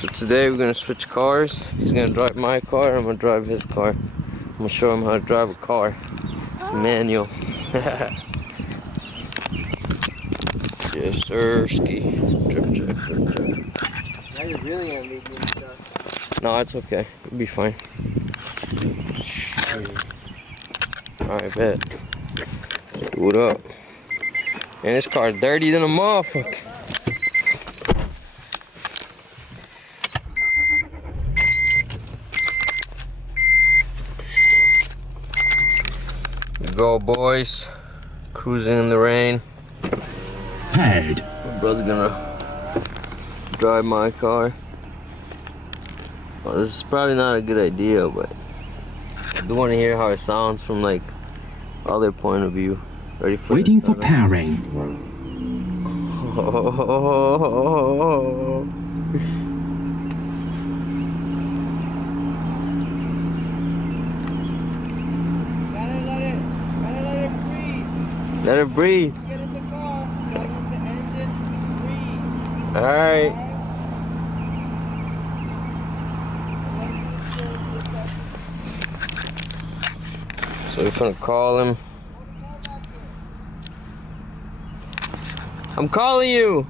So today we're gonna switch cars. He's gonna drive my car, I'm gonna drive his car. I'm gonna show him how to drive a car. Manual. Yes, sir, ski. Drip check, drip check. Now you're really gonna make me stuff. No, it's okay. You'll be fine. Alright, bet. Let's do it up. Man, this car dirty than a motherfucker. Go, boys. Cruising in the rain. Head. My brother's gonna drive my car. Well, this is probably not a good idea, but I do want to hear how it sounds from like other point of view. Ready for Waiting for pairing. Let it breathe. Get in the car. Gotta get the engine. Breathe. Alright. So we're gonna call him. I'm calling you.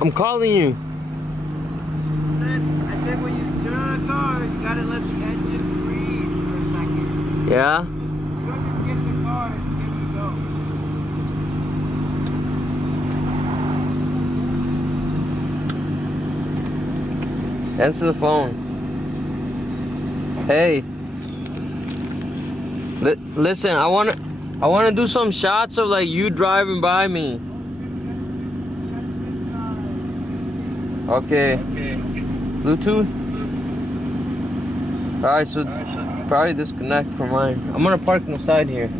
I'm calling you. I said when you turn on a car, you gotta let the engine breathe for a second. Yeah? You don't just get in the car and give it a go. Answer the phone. Hey. Listen, I wanna do some shots of like you driving by me. Okay. Bluetooth? Alright, so probably disconnect from mine. I'm gonna park on the side here.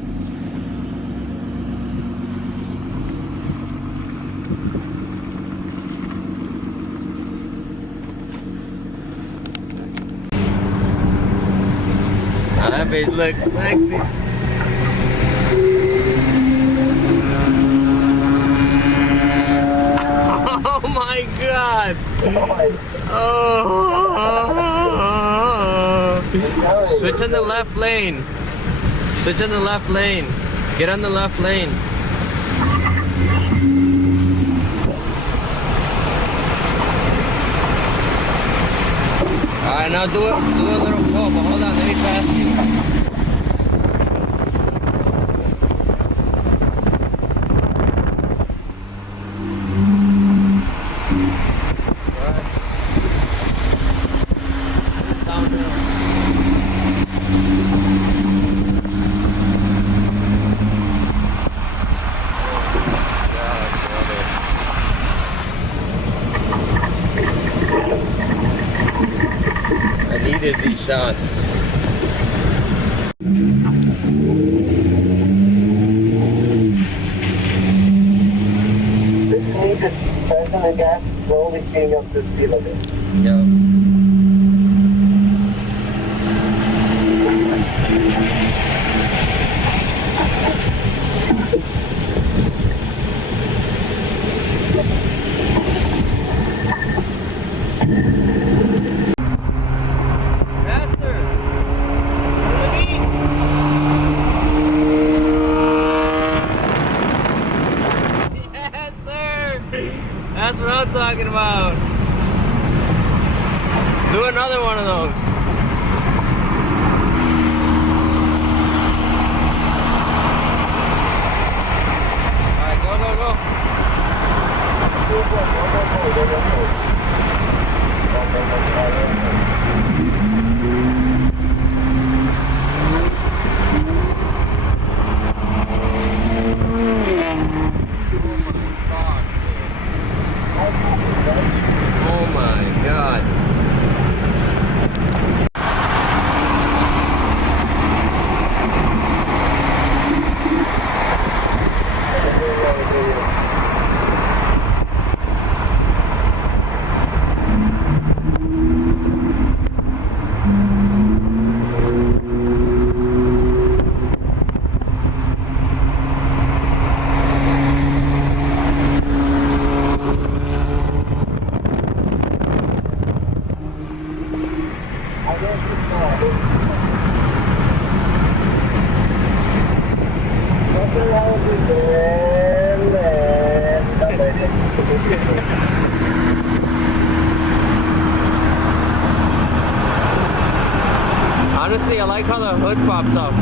Now that face looks sexy. Oh my god! Oh! Switch in the left lane. Switch in the left lane. Get on the left lane. Alright, now do a little pull, but hold on, let me pass you. I needed these shots. This means that press on the gas, slowly speeding up to the speed limit. Yeah. That's what I'm talking about. Do another one of those. Alright, go, go, go. Oh my god. Honestly, I like how the hood pops up.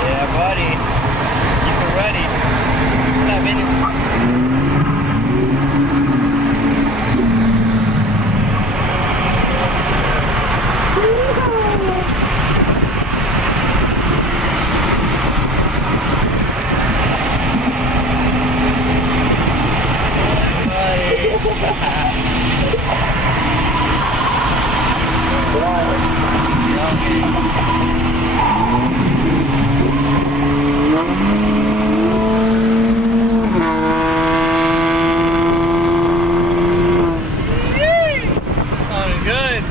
Yeah, buddy. Keep it ready. It's not minutes. Sounding good.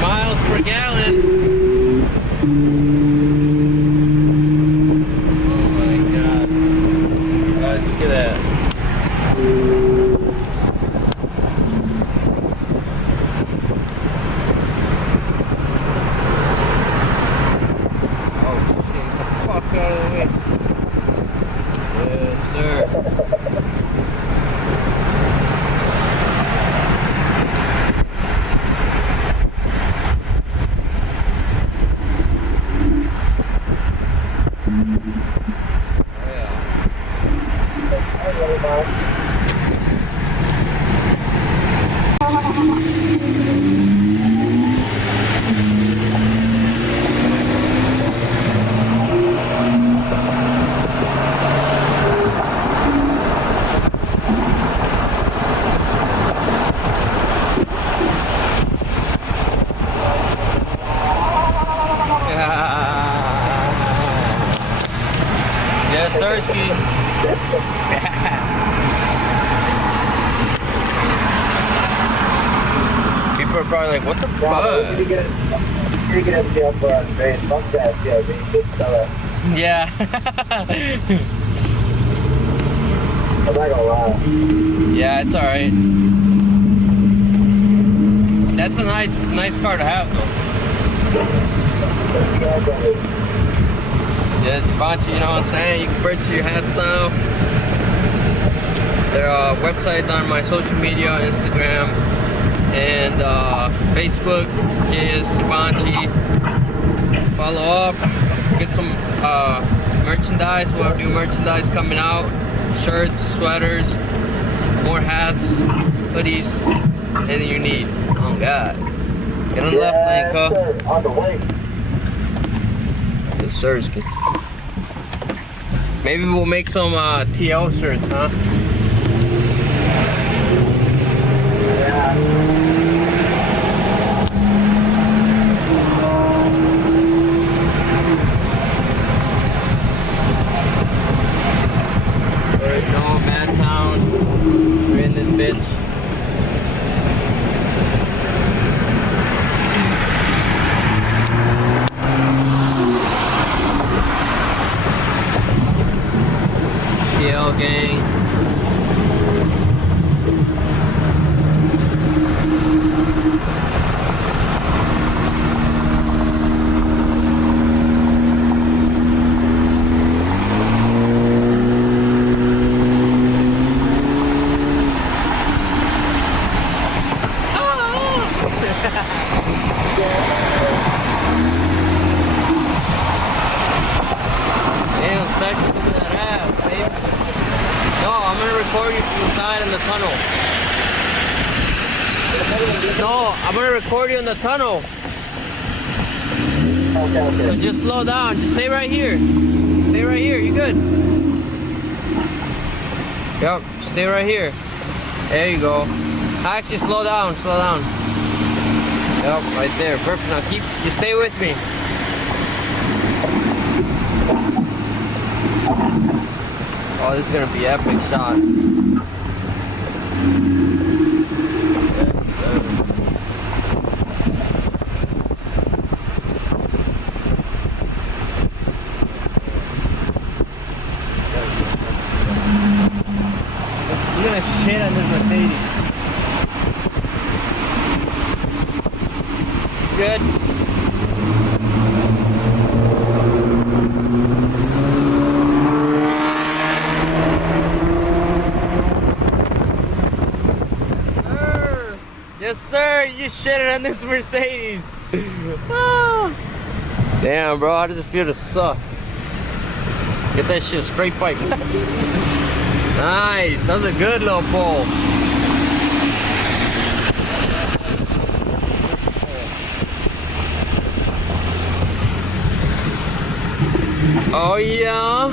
Miles per gallon. Oh my god. Guys, look at that. Oh shit, get the fuck out of the way. Yes, sir. Yes, Sirski. People are probably like, what the fuck? Yeah. I'm not gonna lie. Yeah, it's alright. That's a nice car to have though. Yeah, Devonchi, you know what I'm saying? You can purchase your hats now. There are websites on my social media, Instagram and Facebook, JS Devonchi. Follow up, get some merchandise. We'll have new merchandise coming out. Shirts, sweaters, more hats, hoodies, anything you need. Oh God. Get on the left lane, Cole. On the way. Yes, sir. Maybe we'll make some TL shirts, huh? Yeah. There we go, Madtown. We're in this bitch. TL gang. Damn, sexy, look at that ass, babe. No, I'm gonna record you from the side in the tunnel. No, I'm gonna record you in the tunnel. Okay. So just slow down. Just stay right here. Stay right here. You good? Yep. Stay right here. There you go. Actually, slow down. Slow down. Yep. Right there. Perfect. Now you stay with me. Oh, this is gonna be an epic shot. You're gonna shit on this Mercedes. Good. Yes, sir. You shitted on this Mercedes. Ah. Damn, bro. How does it feel to suck? Get that shit straight pipe. Nice. That was a good little pull. Oh, yeah.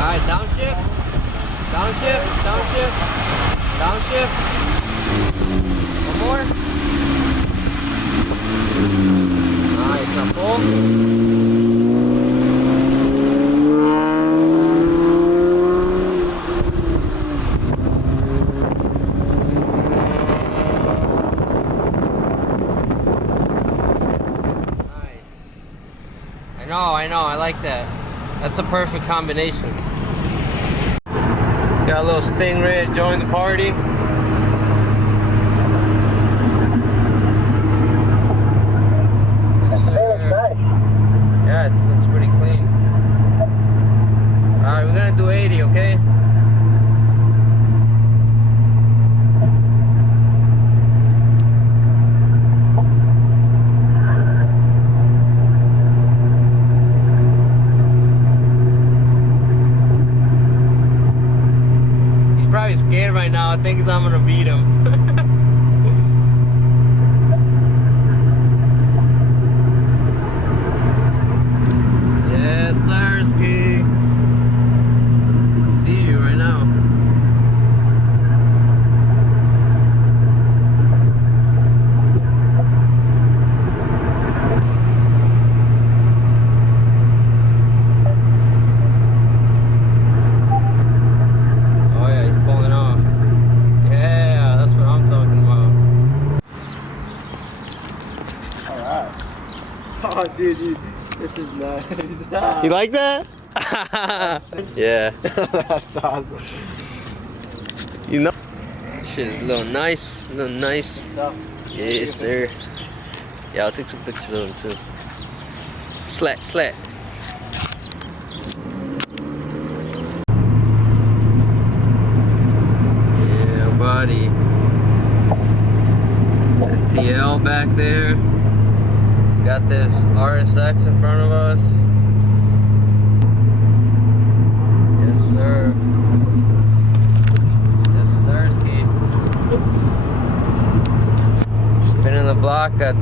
Alright, downshift. Downshift. Downshift. Downshift. One more. Nice, now pull. I know, I like that. That's a perfect combination. Got a little Stingray to join the party. Yes, sir. Yeah, it looks pretty clean. Alright, we're gonna do 80, okay? Probably scared right now. I think I'm gonna beat him. Yes, sir, Ski. See you right now. Oh, dude, this is nice. You like that? Yeah. That's awesome. You know, shit is a little nice, What's up? Yes, sir. Yeah, I'll take some pictures of him too. Slat. Yeah, buddy. The TL back there. Got this RSX in front of us. Yes, sir. Yes, sir, Ski. Spinning the block. Got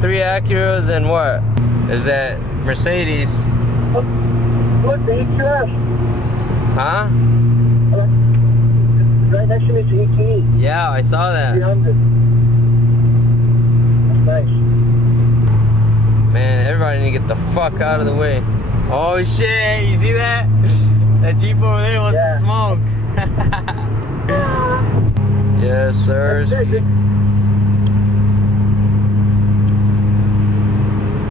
three Acuras and what? There's that Mercedes. Look, the Acura. Huh? Right next to me is ET. Yeah, I saw that. 300. That's nice. Man, everybody need to get the fuck out of the way. Oh shit, you see that? That Jeep over there wants to smoke. Yes, sir.